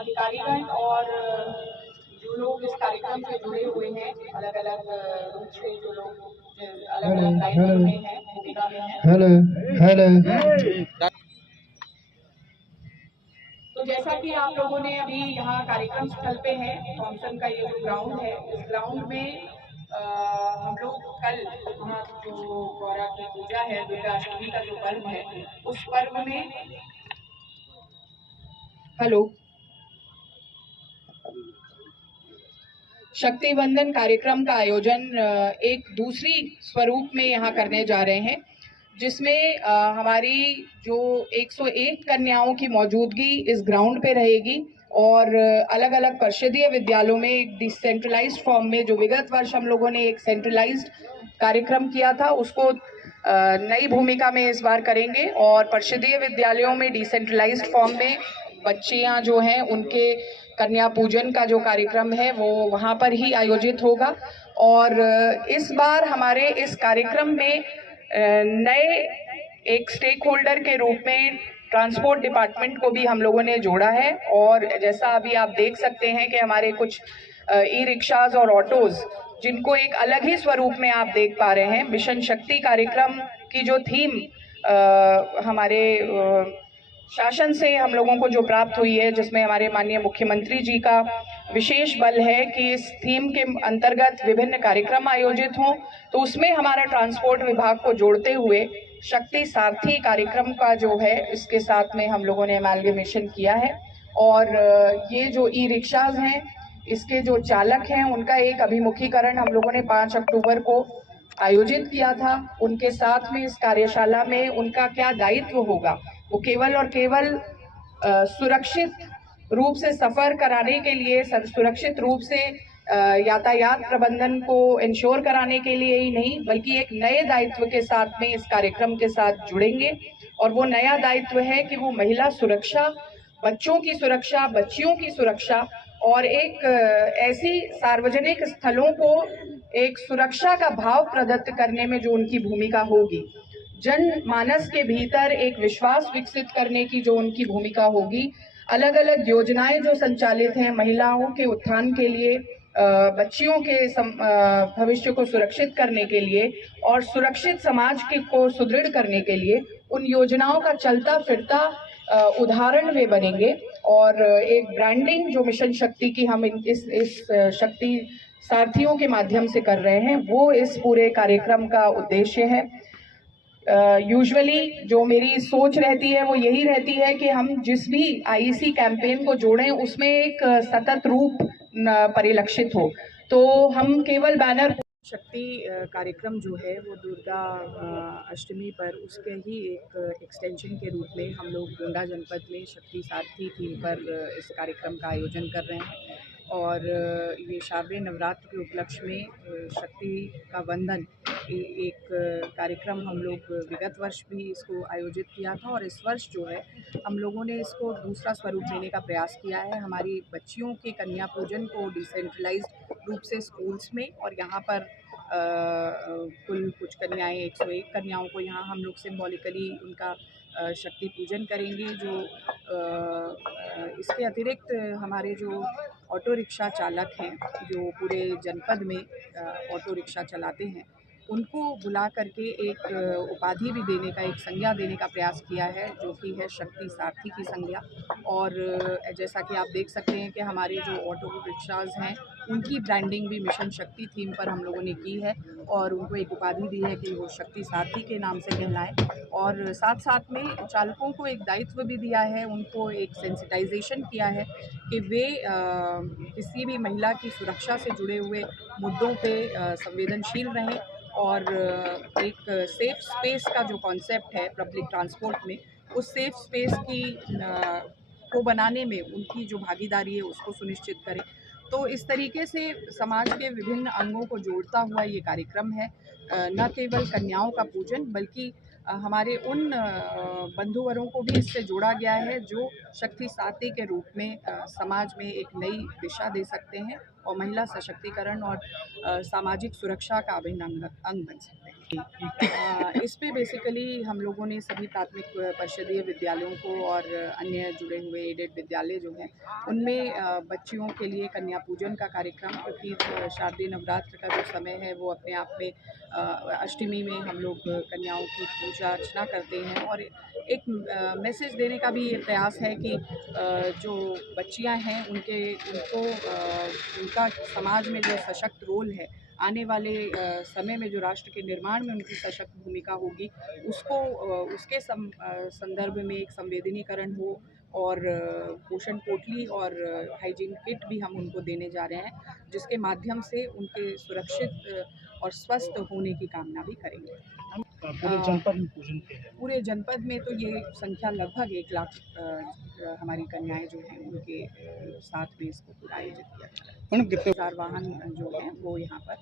अधिकारीगण और जो लोग इस कार्यक्रम से जुड़े हुए हैं, अलग अलग रूप से जो लोग अलग अलग दायित्व में हैं, भूमिका में हैं। तो जैसा कि आप लोगों ने अभी यहाँ कार्यक्रम स्थल पे है, थॉमसन का ये जो ग्राउंड है, इस ग्राउंड में हम लोग कल वहाँ जो गौरा की पूजा है, दुर्गा अष्टमी का जो पर्व है, उस पर्व में शक्ति वंदन कार्यक्रम का आयोजन एक दूसरी स्वरूप में यहाँ करने जा रहे हैं, जिसमें हमारी जो 101 कन्याओं की मौजूदगी इस ग्राउंड पे रहेगी और अलग अलग परिषदीय विद्यालयों में एक डिसेंट्रलाइज्ड फॉर्म में, जो विगत वर्ष हम लोगों ने एक सेंट्रलाइज्ड कार्यक्रम किया था, उसको नई भूमिका में इस बार करेंगे और परिषदीय विद्यालयों में डिसेंट्रलाइज्ड फॉर्म में बच्चियां जो हैं उनके कन्या पूजन का जो कार्यक्रम है वो वहाँ पर ही आयोजित होगा। और इस बार हमारे इस कार्यक्रम में नए एक स्टेक होल्डर के रूप में ट्रांसपोर्ट डिपार्टमेंट को भी हम लोगों ने जोड़ा है। और जैसा अभी आप देख सकते हैं कि हमारे कुछ ई रिक्शाज और ऑटोज, जिनको एक अलग ही स्वरूप में आप देख पा रहे हैं, मिशन शक्ति कार्यक्रम की जो थीम हमारे शासन से हम लोगों को जो प्राप्त हुई है, जिसमें हमारे माननीय मुख्यमंत्री जी का विशेष बल है कि इस थीम के अंतर्गत विभिन्न कार्यक्रम आयोजित हों, तो उसमें हमारा ट्रांसपोर्ट विभाग को जोड़ते हुए शक्ति सारथी कार्यक्रम का जो है, इसके साथ में हम लोगों ने एमालगमेशन किया है। और ये जो ई रिक्शाज हैं, इसके जो चालक हैं, उनका एक अभिमुखीकरण हम लोगों ने 5 अक्टूबर को आयोजित किया था। उनके साथ में इस कार्यशाला में उनका क्या दायित्व होगा, वो केवल और केवल सुरक्षित रूप से सफर कराने के लिए, सुरक्षित रूप से यातायात प्रबंधन को इंश्योर कराने के लिए ही नहीं, बल्कि एक नए दायित्व के साथ में इस कार्यक्रम के साथ जुड़ेंगे। और वो नया दायित्व है कि वो महिला सुरक्षा, बच्चों की सुरक्षा, बच्चियों की सुरक्षा और एक ऐसी सार्वजनिक स्थलों को एक सुरक्षा का भाव प्रदत्त करने में जो उनकी भूमिका होगी, जनमानस के भीतर एक विश्वास विकसित करने की जो उनकी भूमिका होगी, अलग अलग योजनाएं जो संचालित हैं महिलाओं के उत्थान के लिए, बच्चियों के भविष्य को सुरक्षित करने के लिए और सुरक्षित समाज को सुदृढ़ करने के लिए, उन योजनाओं का चलता फिरता उदाहरण वे बनेंगे। और एक ब्रांडिंग जो मिशन शक्ति की हम इस शक्ति सारथियों के माध्यम से कर रहे हैं, वो इस पूरे कार्यक्रम का उद्देश्य है। यूजुअली जो मेरी सोच रहती है वो यही रहती है कि हम जिस भी आईईसी कैंपेन को जोड़ें उसमें एक सतत रूप परिलक्षित हो, तो हम केवल बैनर शक्ति कार्यक्रम जो है वो दुर्गा अष्टमी पर उसके ही एक एक्सटेंशन के रूप में हम लोग गोंडा जनपद में शक्ति सारथी थीम पर इस कार्यक्रम का आयोजन कर रहे हैं। और ये शारदीय नवरात्र के उपलक्ष्य में शक्ति का वंदन एक कार्यक्रम हम लोग विगत वर्ष भी इसको आयोजित किया था और इस वर्ष जो है हम लोगों ने इसको दूसरा स्वरूप देने का प्रयास किया है। हमारी बच्चियों के कन्या पूजन को डिसेंट्रलाइज्ड रूप से स्कूल्स में, और यहाँ पर कुल कुछ कन्याएं 101 कन्याओं को यहाँ हम लोग सिम्बॉलिकली उनका शक्ति पूजन करेंगे। जो इसके अतिरिक्त हमारे जो ऑटो रिक्शा चालक हैं, जो पूरे जनपद में ऑटो रिक्शा चलाते हैं, उनको बुला करके एक उपाधि भी देने का, एक संज्ञा देने का प्रयास किया है, जो कि है शक्ति सारथी की संज्ञा। और जैसा कि आप देख सकते हैं कि हमारे जो ऑटो रिक्शाज हैं उनकी ब्रांडिंग भी मिशन शक्ति थीम पर हम लोगों ने की है और उनको एक उपाधि दी है कि वो शक्ति सारथी के नाम से कहलाएं। और साथ साथ में चालकों को एक दायित्व भी दिया है, उनको एक सेंसिटाइजेशन किया है कि वे किसी भी महिला की सुरक्षा से जुड़े हुए मुद्दों पे संवेदनशील रहें और एक सेफ़ स्पेस का जो कॉन्सेप्ट है पब्लिक ट्रांसपोर्ट में, उस सेफ़ स्पेस की को बनाने में उनकी जो भागीदारी है उसको सुनिश्चित करें। तो इस तरीके से समाज के विभिन्न अंगों को जोड़ता हुआ ये कार्यक्रम है। न केवल कन्याओं का पूजन, बल्कि हमारे उन बंधुवरों को भी इससे जोड़ा गया है जो शक्ति साथी के रूप में समाज में एक नई दिशा दे सकते हैं और महिला सशक्तिकरण और सामाजिक सुरक्षा का अभिन्न अंग बन सकते हैं। इस पे बेसिकली हम लोगों ने सभी प्राथमिक परिषदीय विद्यालयों को और अन्य जुड़े हुए एडेड विद्यालय जो हैं उनमें बच्चियों के लिए कन्या पूजन का कार्यक्रम, क्योंकि शारदीय नवरात्र का जो समय है वो अपने आप में अष्टमी में हम लोग कन्याओं की पूजा अर्चना करते हैं और एक मैसेज देने का भी ये प्रयास है कि जो बच्चियां हैं उनको उनका समाज में जो सशक्त रोल है, आने वाले समय में जो राष्ट्र के निर्माण में उनकी सशक्त भूमिका होगी उसको उसके संदर्भ में एक संवेदनीकरण हो और पोषण पोटली और हाइजीन किट भी हम उनको देने जा रहे हैं, जिसके माध्यम से उनके सुरक्षित और स्वस्थ होने की कामना भी करेंगे। पूरे जनपद में पूजन के है। पूरे जनपद में तो ये संख्या लगभग 1 लाख हमारी कन्याएं जो हैं उनके साथ में इसको पूरा आयोजित किया जा रहा है। 1000 वाहन जो हैं वो यहाँ पर